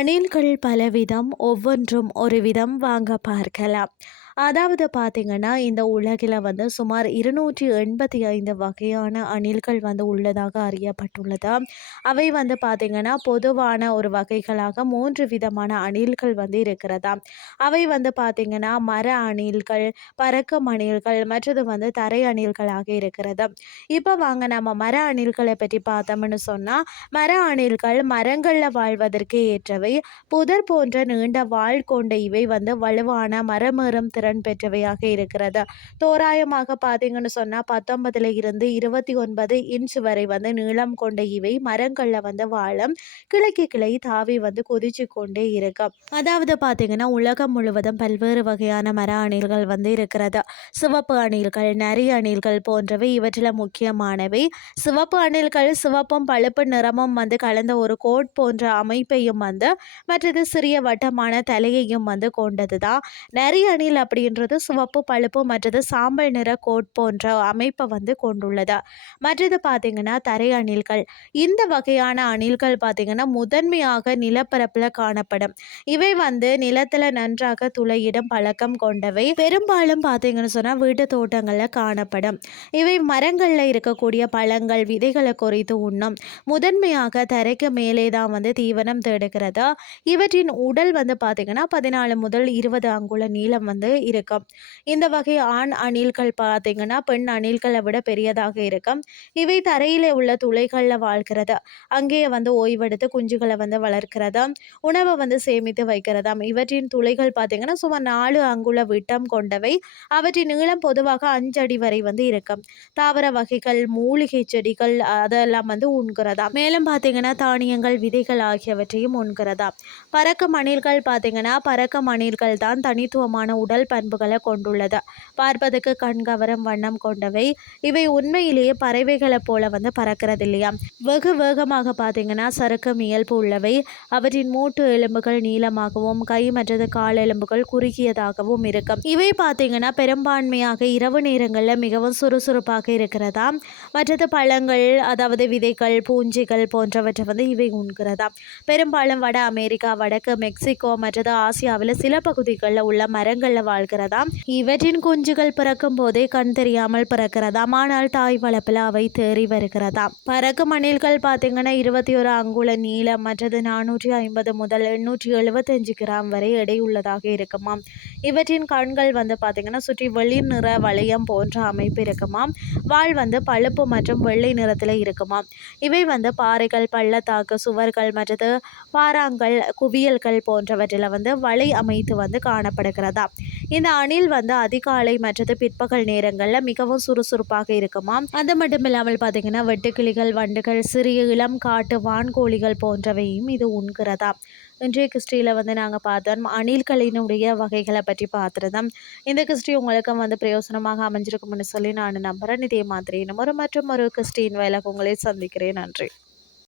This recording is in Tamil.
அணில்கள் பலவிதம் ஒவ்வொன்றும் ஒரு விதம் வாங்க பார்க்கலாம். அதாவது பார்த்திங்கன்னா இந்த உலகில் வந்து சுமார் இருநூற்றி எண்பத்தி ஐந்து வகையான அணில்கள் வந்து உள்ளதாக அறியப்பட்டுள்ளது. அவை வந்து பார்த்திங்கன்னா பொதுவான ஒரு வகைகளாக மூன்று விதமான அணில்கள் வந்து இருக்கிறதா? அவை வந்து பார்த்திங்கன்னா மர அணில்கள் பறக்கும் அணில்கள் மற்றது வந்து தரை அணில்களாக இருக்கிறது. இப்போ வாங்க நம்ம மர அணில்களை பற்றி பார்த்தோம்னு சொன்னால் மர அணில்கள் மரங்களில் வாழ்வதற்கு ஏற்றவை புதர் போன்ற நீண்ட வாள் கொண்ட இவை வந்து வலுவான மரமேறும் திறன் பெற்றவையாக இருக்கிறது. தோராயமாக பார்த்தீங்கன்னு சொன்னால் பத்தொன்பதுல இருந்து இருபத்தி ஒன்பது இன்ச் வரை வந்து நீளம் கொண்ட இவை மரங்களில் வந்து வாழம். கிளைக்கு கிளை தாவி வந்து குதிச்சு கொண்டே இருக்கும். அதாவது பார்த்தீங்கன்னா உலகம் முழுவதும் பல்வேறு வகையான மர அணில்கள் வந்து இருக்கிறது. சிவப்பு அணில்கள் நரி அணில்கள் போன்றவை இவற்றில் முக்கியமானவை. சிவப்பு அணில்கள் சிவப்பும் பழுப்பு நிறமும் வந்து கலந்த ஒரு கோட் போன்ற அமைப்பையும் வந்து மற்றது சிறிய வட்டமான தலையையும் வந்து கொண்டது தான் நரி அணில் அப்படின்றது சிவப்பு பழுப்பு மற்றது சாம்பல் நிற கோட் போன்ற அமைப்பை வந்து கொண்டுள்ளது? மற்றது பார்த்திங்கன்னா தரை அணில்கள். இந்த வகையான அணில்கள் பார்த்திங்கன்னா முதன்மையாக நிலப்பரப்பில் காணப்படும். இவை வந்து நிலத்தில் நன்றாக துளையிடும் பழக்கம் கொண்டவை. பெரும்பாலும் பார்த்தீங்கன்னு சொன்னால் வீட்டு தோட்டங்களில் காணப்படும். இவை மரங்களில் இருக்கக்கூடிய பழங்கள் விதைகளை குறித்து உண்ணும். முதன்மையாக தரைக்கு மேலே தான் வந்து தீவனம் தேடுகிறது? இவற்றின் உடல் வந்து பார்த்திங்கன்னா பதினாலு முதல் இருபது அங்குல நீளம் வந்து இருக்கும். இந்த வகை ஆண் அணில்கள் பார்த்திங்கன்னா பெண் அணில்களை விட பெரியதாக இருக்கும். இவை தரையில் உள்ள துளைகளில் வாழ்கிறது. அங்கேயே வந்து ஓய்வெடுத்து குஞ்சுகளை வந்து வளர்க்கிறதா. உணவை வந்து சேமித்து வைக்கிறதாம் இவற்றின் துளைகள் பார்த்திங்கன்னா சுமார் நாலு அங்குல விட்டம் கொண்டவை. அவற்றின் நீளம் பொதுவாக அஞ்சு அடி வரை வந்து இருக்கும். தாவர வகைகள் மூலிகை செடிகள் அதெல்லாம் வந்து உண்கிறதா. மேலும் பார்த்தீங்கன்னா தானியங்கள் விதைகள் ஆகியவற்றையும் உண்கிறதா. பறக்கும் அணில்கள் பார்த்தீங்கன்னா பறக்கும் அணில்கள் தான் தனித்துவமான உடல் பண்புகளை கொண்டுள்ளது. பார்ப்பதற்கு கண்கவரம் வண்ணம் கொண்டவை. இவை உண்மையிலேயே பறவைகளைப் போல வந்து பறக்கிறது இல்லையா வெகு வேகமாக பார்த்தீங்கன்னா சறுக்கு இயல்பு உள்ளவை. அவற்றின் மூட்டு எலும்புகள் நீளமாகவும் கை மற்றது கால் எலும்புகள் குறுகியதாகவும் இருக்கும். இவை பார்த்தீங்கன்னா பெரும்பான்மையாக இரவு நேரங்களில் மிகவும் சுறுசுறுப்பாக இருக்கிறதா? மற்றது பழங்கள் அதாவது விதைகள் பூஞ்சிகள் போன்றவற்றை வந்து இவை உண்கிறதா? பெரும்பாலும் வட அமெரிக்கா வடக்கு மெக்சிகோ மற்றது ஆசியாவில் சில பகுதிகளில் உள்ள மரங்களில் வாழ்கிறதாம். இவற்றின் குஞ்சுகள் பிறக்கும் போதே கண் தெரியாமல் பிறக்கிறதாம். ஆனால் தாய் வளர்ப்பில் அவை தேறி வருகிறதாம். பறக்கும் அணில்கள் பார்த்தீங்கன்னா இருபத்தி ஒரு அங்குல நீளம் மற்றது நானூற்றி ஐம்பது முதல் எண்ணூற்றி எழுபத்தஞ்சு கிராம் வரை எடை உள்ளதாக இருக்குமாம். இவற்றின் கண்கள் வந்து பார்த்தீங்கன்னா சுற்றி வெளிர் நிற வளையம் போன்ற அமைப்பு இருக்குமாம். வால் வந்து பழுப்பு மற்றும் வெள்ளை நிறத்தில் இருக்குமாம். இவை வந்து பாறைகள் பள்ளத்தாக்கு சுவர்கள் மற்றது பாறாங்கள் குவியல்கள் போன்றவற்றில் வந்து வலை அமைத்து வந்து காணப்படுகிறதா இந்த அணில் வந்து அதிகாலை மற்றது பிற்பகல் நேரங்களில் மிகவும் சுறுசுறுப்பாக இருக்குமாம் அது மட்டும் இல்லாமல் பார்த்தீங்கன்னா வெட்டுக்கிளிகள் வண்டுகள் சிறிய இளம் காட்டு வான்கோழிகள் போன்றவையும் இது உண்கிறதா? இன்றைய கிறிஸ்டியில் வந்து நாங்கள் பார்த்தோம் அணில்களினுடைய வகைகளை பற்றி பார்த்துருந்தோம். இந்த கிறிஸ்டி உங்களுக்கும் வந்து பிரயோசனமாக அமைஞ்சிருக்கும்னு சொல்லி நான் நம்புகிறேன் இதே மாதிரி இன்னும் ஒரு மற்றும் ஒரு கிறிஸ்டின் வயலாக உங்களை சந்திக்கிறேன். நன்றி.